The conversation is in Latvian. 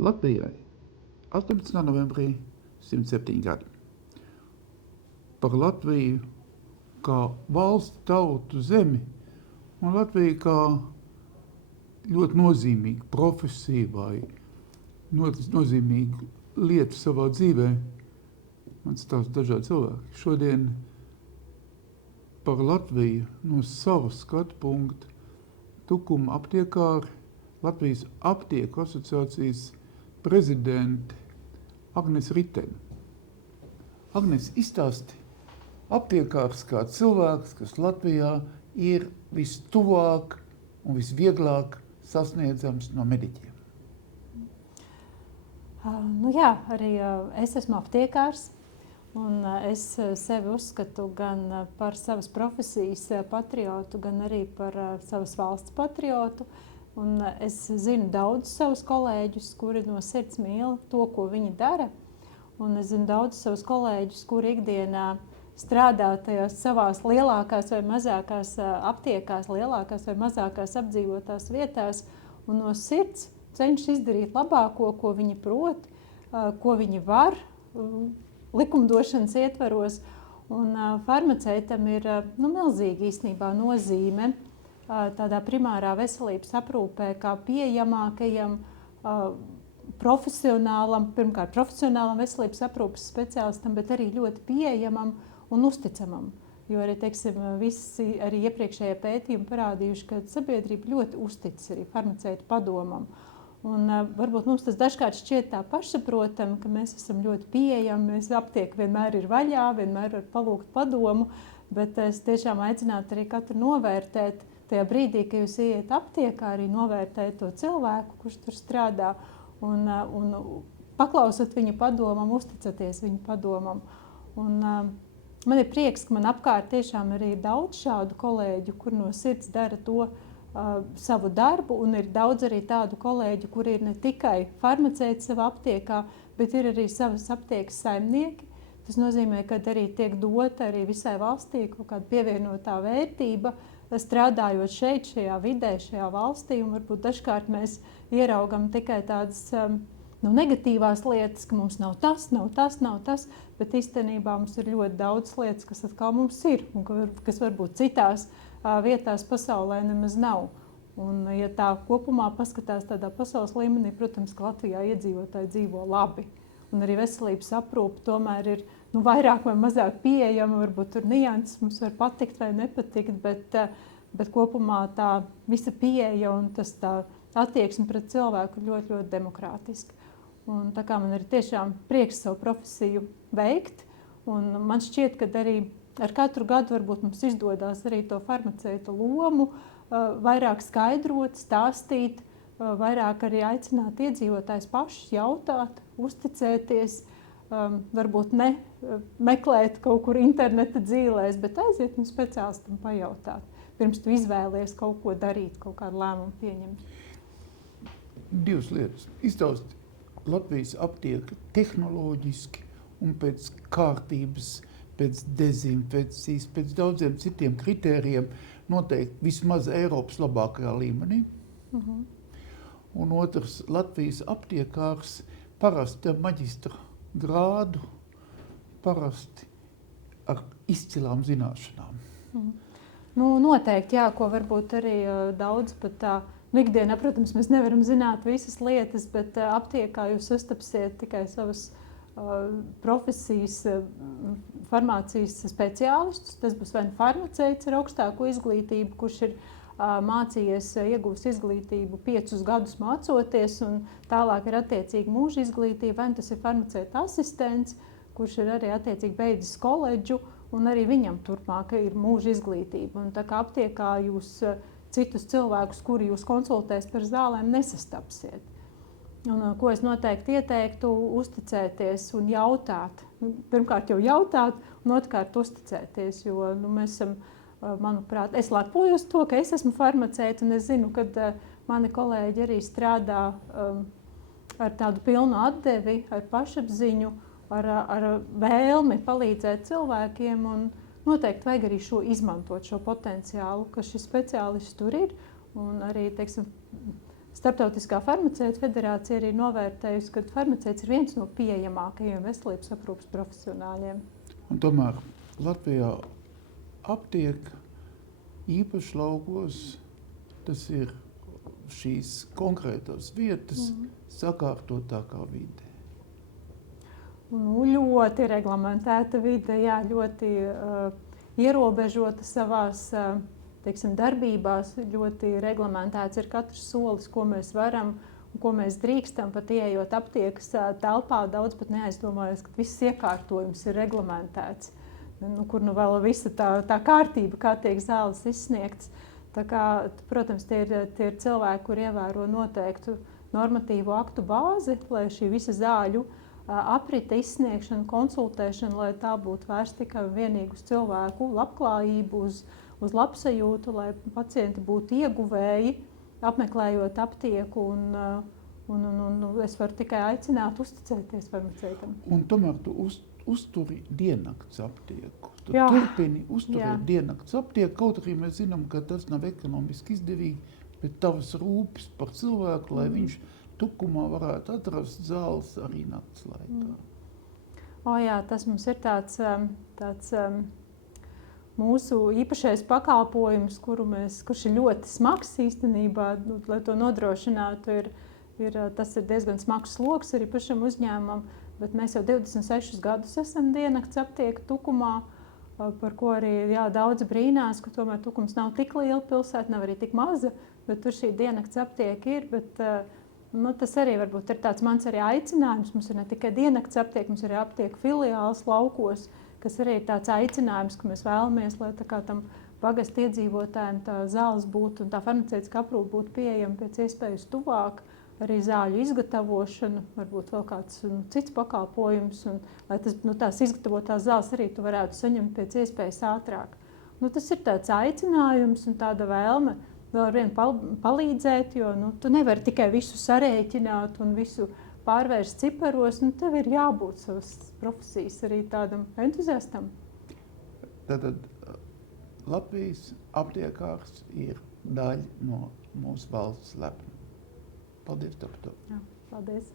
Latvijai 18. novembrī 107 gadi. Par Latviju kā valsts, tautu, zemi un Latviju kā ļoti nozīmīgu profesiju vai nozīmīgu lietu savā dzīvē. Man stāsta dažādi cilvēki. Šodien par Latviju no sava skatu punkta Tukuma aptiekāri, Latvijas aptieku asociācijas prezidente Agnes Ritene. Agnes, izstāsti aptiekārs kā cilvēks, kas Latvijā ir vistuvāk un visvieglāk sasniedzams no mediķiem. Arī es esmu aptiekārs, un es sevi uzskatu gan par savas profesijas patriotu, gan arī par savas valsts patriotu. Un es zinu daudz savus kolēģus, kuri no sirds mīl to, ko viņi dara. Un es zinu daudz savus kolēģus, kuri ikdienā strādā tajās savās lielākās vai mazākās aptiekās, lielākās vai mazākās apdzīvotās vietās un no sirds cenšas izdarīt labāko, ko viņi prot, ko viņi var likumdošanas ietvaros. Un farmaceitam ir milzīga īstenībā nozīme tādā primārā veselības aprūpē kā pieejamākajam pirmkārt profesionālam veselības aprūpes speciālistam, bet arī ļoti pieejamam un uzticamam. Jo arī, visi arī iepriekšējie pētījumi parādījuši, ka sabiedrība ļoti uzticas arī farmaceitu padomam. Un varbūt mums tas dažkārt šķiet tā pašsaprotam, ka mēs esam ļoti pieejami, mēs aptiek vienmēr ir vaļā, vienmēr var palūgt padomu, bet es tiešām aicinātu arī katru novērtēt tajā brīdī, kad jūs ieiet aptiekā, arī novērtēt to cilvēku, kurš tur strādā, un paklausot viņa padomam, uzticaties viņa padomam. Un man ir prieks, ka man apkārt tiešām arī ir daudz šādu kolēģu, kur no sirds dara to savu darbu, un ir daudz arī tādu kolēģu, kuri ir ne tikai farmaceiti savā aptiekā, bet ir arī savas aptiekas saimnieki. Tas nozīmē, ka arī tiek dota arī visai valstī kaut kāda pievienotā vērtība, strādājot šeit, šajā vidē, šajā valstī, un varbūt dažkārt mēs ieraugam tikai tādas negatīvās lietas, ka mums nav tas, bet īstenībā mums ir ļoti daudz lietas, kas atkal mums ir, un kas varbūt citās vietās pasaulē nemaz nav. Un, ja tā kopumā paskatās tādā pasaules līmenī, protams, ka Latvijā iedzīvotāji dzīvo labi. Un arī veselības aprūpe tomēr ir vairāk vai mazāk pieejama, varbūt tur nianses mums var patikt vai nepatikt, bet kopumā tā visa pieeja un tas tā attieksme pret cilvēku ir ļoti, ļoti demokrātiska. Un tā kā man ir tiešām prieks savu profesiju veikt, un man šķiet, ka arī ar katru gadu varbūt mums izdodās arī to farmaceita lomu vairāk skaidrot, stāstīt, vairāk arī aicināt iedzīvotājus pašus jautāt, uzticēties, varbūt ne meklēt kaut kur interneta dzīlēs, bet aiziet un speciālistam pajautāt, pirms tu izvēlies kaut ko darīt, kaut kādu lēmumu pieņemt. Divas lietas. Izstāst Latvijas aptieka tehnoloģiski un pēc kārtības, pēc dezinfekcijas, pēc daudziem citiem kritērijiem noteikti vismaz Eiropas labākajā līmenī. Un otrs, Latvijas aptiekārs parasti ar maģistra grādu, parasti ar izcilām zināšanām. Noteikti, jā, ko varbūt arī daudz pat tā, ikdienā, protams, mēs nevaram zināt visas lietas, bet aptiekā jūs sastapsiet tikai savas profesijas farmācijas speciālistus. Tas būs vai farmaceits ar augstāko izglītību, kurš ir mācījies, iegūst izglītību 5 gadus mācoties, un tālāk ir attiecīgi mūža izglītība, vai tas ir farmaceita asistents, kurš ir arī attiecīgi beidzis koledžu, un arī viņam turpmāk ir mūža izglītība. Un tā kā aptiekā jūs citus cilvēkus, kuri jūs konsultēs par zālēm, nesastapsiet. Un, ko es noteikti ieteiktu, uzticēties un jautāt. Pirmkārt jau jautāt, un otrkārt uzticēties, jo mēs esam, manuprāt, es lepojos to, ka es esmu farmaceita, un es zinu, ka mani kolēģi arī strādā ar tādu pilnu atdevi, ar pašapziņu, ar vēlmi palīdzēt cilvēkiem, un noteikti vajag arī izmantot šo potenciālu, ka šis speciālists tur ir, un arī, Starptautiskā farmaceita federācija arī novērtējusi, ka farmaceits ir viens no pieejamākajiem veselības aprūpes profesionāļiem. Un tomēr Latvijā aptieka īpaši laukos, tas ir šīs konkrētās vietas sakārtotākā vidē. Nu, ļoti reglamentēta vide, jā, ļoti ierobežota savās teiksim, darbībās, ļoti reglamentēts ir katrs solis, ko mēs varam un ko mēs drīkstam, pat ieejot aptiekas telpā, daudz pat neaizdomājas, ka viss iekārtojums ir reglamentēts, kur nu vēl visa tā kārtība, kā tiek zāles izsniegts. Tā kā, protams, tie ir cilvēki, kur ievēro noteiktu normatīvu aktu bāzi, lai šī visa zāļu aprita, izsniegšana, konsultēšana, lai tā būtu vērsta tikai un vienīgi uz cilvēku labklājību, uz labsajūtu, lai pacienti būtu ieguvēji, apmeklējot aptieku. Un es varu tikai aicināt uzticēties farmaceitam. Un tomēr tu uzturi diennakts aptieku. Tu Jā. turpini uzturēt Jā. diennakts aptieku, kaut arī mēs zinām, ka tas nav ekonomiski izdevīgi, bet tavas rūpes par cilvēku, lai viņš tukumā varētu atrast zāles arī nakts laikā. Jā, tas mums ir tāds mūsu īpašais pakalpojums, kurš ir ļoti smags īstenībā, lai to nodrošinātu, tas ir diezgan smags sloks arī pašam uzņēmumam, bet mēs jau 26 gadus esam diennakts aptieka Tukumā, par ko arī daudzi brīnās, ka tomēr Tukums nav tik liela pilsēta, nav arī tik maza, bet tur šī diennakts aptieka ir, bet tas arī varbūt ir tāds mans arī aicinājums. Mums ir ne tikai diennakts aptieka, mums ir arī aptieka filiāls laukos, kas arī ir tāds aicinājums, ka mēs vēlamies, lai tā kā tam pagasta iedzīvotājiem tā zāles būtu un tā farmaceitiskā aprūpe būtu pieejama pēc iespējas tuvāk, arī zāļu izgatavošana, varbūt vēl kāds cits pakalpojums, un lai tās izgatavotās zāles arī tu varētu saņemt pēc iespējas ātrāk. Tas ir tāds aicinājums un tāda vēlme vēl ar vienu palīdzēt, jo tu nevari tikai visu sarēķināt un visu pārvērst ciparos, tev ir jābūt savas profesijas arī tādam entuziastam. Tātad Latvijas aptiekārs ir daļa no mūsu valsts lepnuma. Paldies tev par to. Jā, paldies.